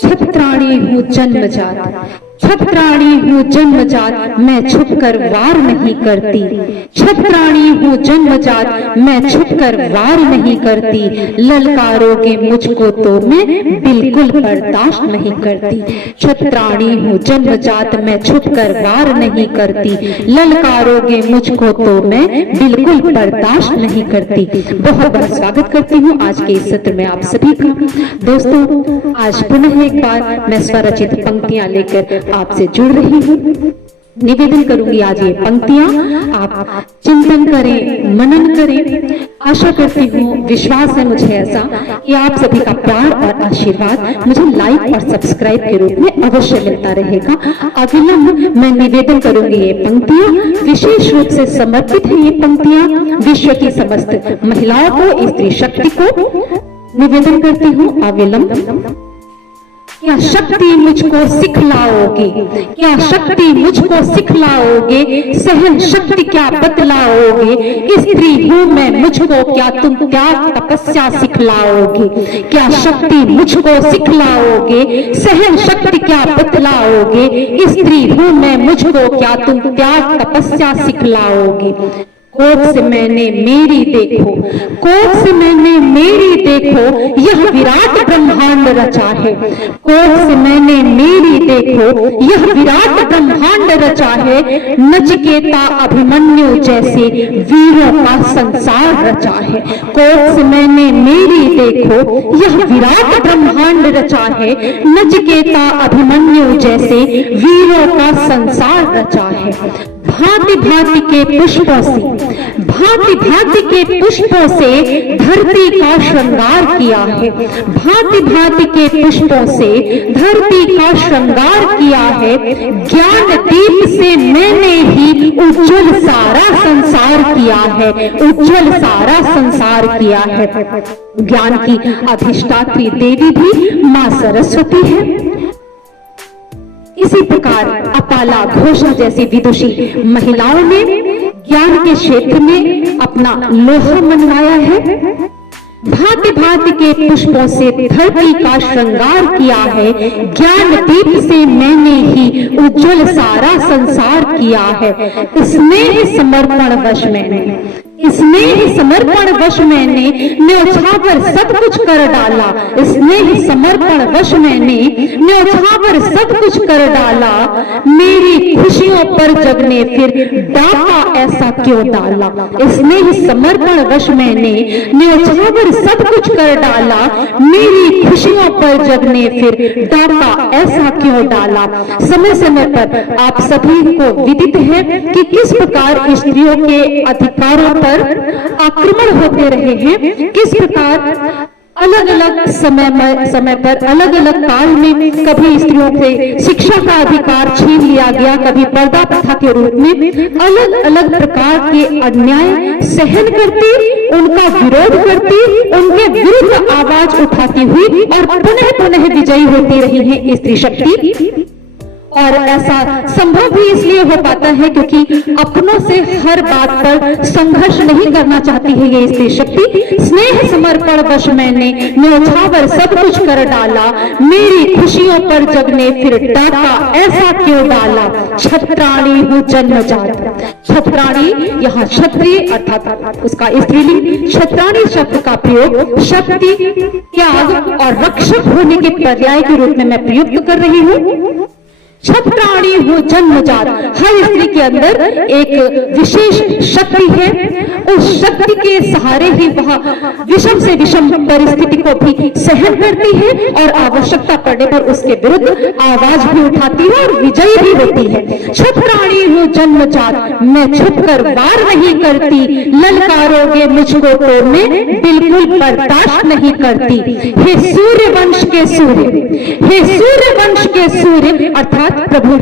छत्राणी हूँ जन्मजात, छत्राणी हूँ जन्मजात, मैं छुपकर वार नहीं करती। छत्राणी हूँ जन्मजात, मैं छुपकर वार नहीं करती। ललकारोगे मुझको तो मैं बिल्कुल बर्दाश्त नहीं करती। छत्राणी हूँ जन्मजात, मैं छुपकर वार नहीं करती। ललकारोगे मुझको तो मैं बिल्कुल बर्दाश्त नहीं करती। बहुत बहुत स्वागत करती हूँ आज के इस सत्र में आप सभी का। दोस्तों, आज पुनः एक बार मैं स्वरचित पंक्तियां लेकर आपसे जुड़ रही हूँ। निवेदन करूंगी आज ये पंक्तियां आप चिंतन करें, मनन करें। आशा करती हूँ, विश्वास है मुझे ऐसा कि आप सभी का प्यार और आशीर्वाद मुझे लाइक और सब्सक्राइब के रूप में अवश्य मिलता रहेगा। अविलंब मैं निवेदन करूंगी ये पंक्तियां, विशेष रूप से समर्पित है ये पंक्तियां विश्व की समस्त महिलाओं को, स्त्री शक्ति को। निवेदन करती हूँ अविलंब। क्या शक्ति मुझको सिखलाओगे, क्या शक्ति मुझको सिखलाओगे, सहन शक्ति क्या बतलाओगे। स्त्री हूँ मैं, मुझको क्या तुम त्याग तपस्या सिखलाओगे। क्या शक्ति मुझको सिखलाओगे, सहन शक्ति क्या बतलाओगे। स्त्री हूँ मैं, मुझको क्या तुम त्याग तपस्या सिखलाओगे। कोख से मैंने मेरी देखो, कोख से मैंने मेरी देखो, यह विराट ब्रह्मांड रचा है। कोख से मैंने मेरी देखो, यह विराट ब्रह्मांड रचा है। नचिकेता अभिमन्यु जैसे वीरों का संसार रचा है। कोख से मैंने मेरी देखो, यह विराट ब्रह्मांड रचा है। नचिकेता अभिमन्यु जैसे वीरों का संसार रचा है। भांति भांति के पुष्पों से, भांति भांति के पुष्पों से धरती का श्रृंगार किया है। भांति भांति के पुष्पों से धरती का श्रृंगार किया है। ज्ञान दीप से मैंने ही उज्जवल सारा संसार किया है, उज्जवल सारा संसार किया है। ज्ञान की अधिष्ठात्री देवी भी मां सरस्वती है। इसी प्रकार अपाला, घोष जैसी विदुषी महिलाओं ने ज्ञान के क्षेत्र में अपना लोहा मनवाया है। भांति भांति के पुष्पों से धरती का श्रृंगार किया है। ज्ञान दीप से मैंने ही उज्जवल सारा संसार किया है। स्नेह समर्पण वश मैंने, स्नेह समर्पण वश मैंने न्योछावर सब कुछ कर डाला। स्नेह समर्पण वश मैंने न्योछावर सब कुछ कर डाला। मेरी खुशियों पर जग ने फिर डाका ऐसा क्यों डाला। स्नेह समर्पण वश मैंने न्योछावर सब कुछ कर डाला। मेरी खुशियों पर जग ने फिर डाका ऐसा क्यों डाला। समय समय पर आप सभी को विदित है कि किस प्रकार स्त्रियों के अधिकारों पर आक्रमण होते रहे हैं। किस प्रकार अलग अलग समय पर अलग अलग काल में कभी स्त्रियों से शिक्षा का अधिकार छीन लिया गया, कभी पर्दा प्रथा के रूप में अलग अलग प्रकार के अन्याय सहन करती, उनका विरोध करती, उनके विरुद्ध आवाज उठाती हुई और पुनः पुनः विजयी होती रही है स्त्री शक्ति। और ऐसा संभव भी इसलिए हो पाता है क्योंकि अपनों से हर बात पर संघर्ष नहीं करना चाहती है ये स्त्री शक्ति। स्नेह समर्पण वश मैंने न्योछावर सब कुछ कर डाला। मेरी खुशियों पर जग ने फिर डाका ऐसा क्यों डाला। छत्राणी हूँ जन्मजात, छत्राणी यहाँ क्षत्रिय अर्थात उसका स्त्रीलिंग छत्राणी शब्द का प्रयोग शक्ति, त्याग और रक्षक होने के पर्याय के रूप में मैं प्रयुक्त कर रही हूँ। छत्राणी हूँ जन्मजात, हर स्त्री के अंदर एक विशेष शक्ति है। उस शक्ति के सहारे ही वह विषम से विषम परिस्थिति को भी सहन करती है और आवश्यकता पड़ने पर उसके विरुद्ध आवाज भी उठाती है और विजयी भी होती है। छत्राणी हूँ जन्मजात, मैं छुपकर वार नहीं करती। ललकारोगे मुझको तो मैं बिल्कुल बर्दाश्त नहीं करती। हे सूर्य वंश के सूर्य, हे सूर्य वंश के सूर्य अर्थात प्रभु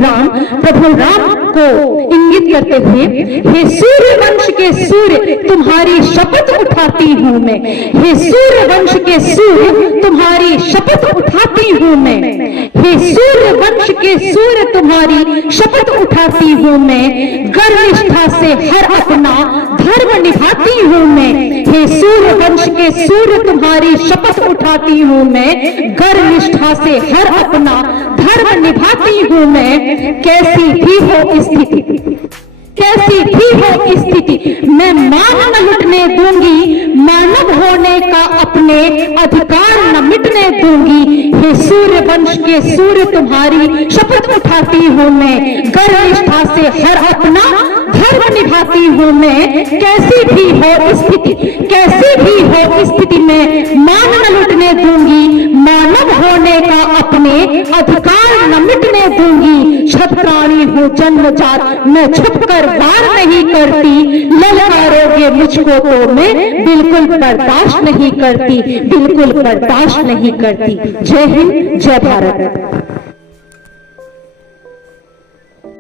राम को इंगित करते हुए, हे सूर्य वंश के सूर्य तुम्हारी शपथ उठाती हूं मैं, हे सूर्य वंश के सूर्य तुम्हारी शपथ उठाती हूं मैं, हे सूर्य वंश के सूर्य तुम्हारी शपथ उठाती हूं मैं, गर्मनिष्ठा से हर अपना धर्म निभाती हूं मैं, हे सूर्य वंश के सूर्य तुम्हारी शपथ उठाती हूं मैं, गर्मनिष्ठा से हर अपना धर्म निभाती हूं मैं। कैसी भी हो स्थिति, कैसी भी हो स्थिति, मैं मान न लुटने दूंगी, मानव होने का अपने अधिकार न मिटने दूंगी, हे सूर्य वंश के सूर्य तुम्हारी शपथ उठाती हूं मैं, गर्मनिष्ठा से हर अपना धर्म निभाती हूं मैं। कैसी भी हो स्थिति, कैसी भी हो स्थिति में मान न लुटने दूंगी, मानव होने का अपने अधिकार न मिटने दूंगी, छत्राणी हूं जन्मजात मैं छुपकर वार नहीं करती, ललकारोगे मुझको तो मैं बिल्कुल बर्दाश्त नहीं करती, बिल्कुल बर्दाश्त नहीं करती। जय हिंद, जय भारत।